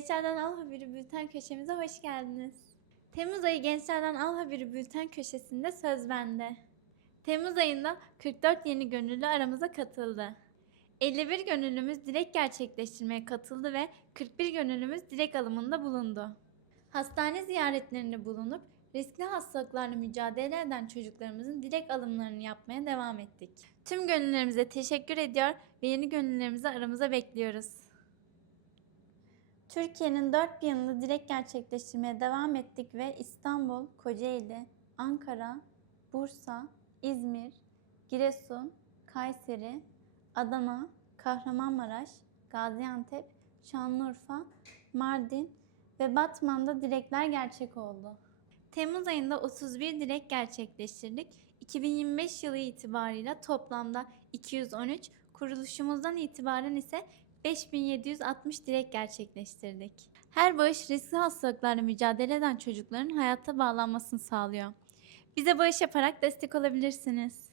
Gençlerden Al Haberi Bülten köşemize hoş geldiniz. Temmuz ayı Gençlerden Al Haberi Bülten köşesinde söz bende. Temmuz ayında 44 yeni gönüllü aramıza katıldı. 51 gönüllümüz dilek gerçekleştirmeye katıldı ve 41 gönüllümüz dilek alımında bulundu. Hastane ziyaretlerinde bulunup riskli hastalıklarla mücadele eden çocuklarımızın dilek alımlarını yapmaya devam ettik. Tüm gönüllerimize teşekkür ediyor ve yeni gönüllerimizi aramıza bekliyoruz. Türkiye'nin dört bir yanında dilek gerçekleştirmeye devam ettik ve İstanbul, Kocaeli, Ankara, Bursa, İzmir, Giresun, Kayseri, Adana, Kahramanmaraş, Gaziantep, Şanlıurfa, Mardin ve Batman'da dilekler gerçek oldu. Temmuz ayında 31 dilek gerçekleştirdik. 2025 yılı itibarıyla toplamda 213, kuruluşumuzdan itibaren ise 5760 dilek gerçekleştirdik. Her bağış riskli hastalıklarla mücadele eden çocukların hayata bağlanmasını sağlıyor. Bize bağış yaparak destek olabilirsiniz.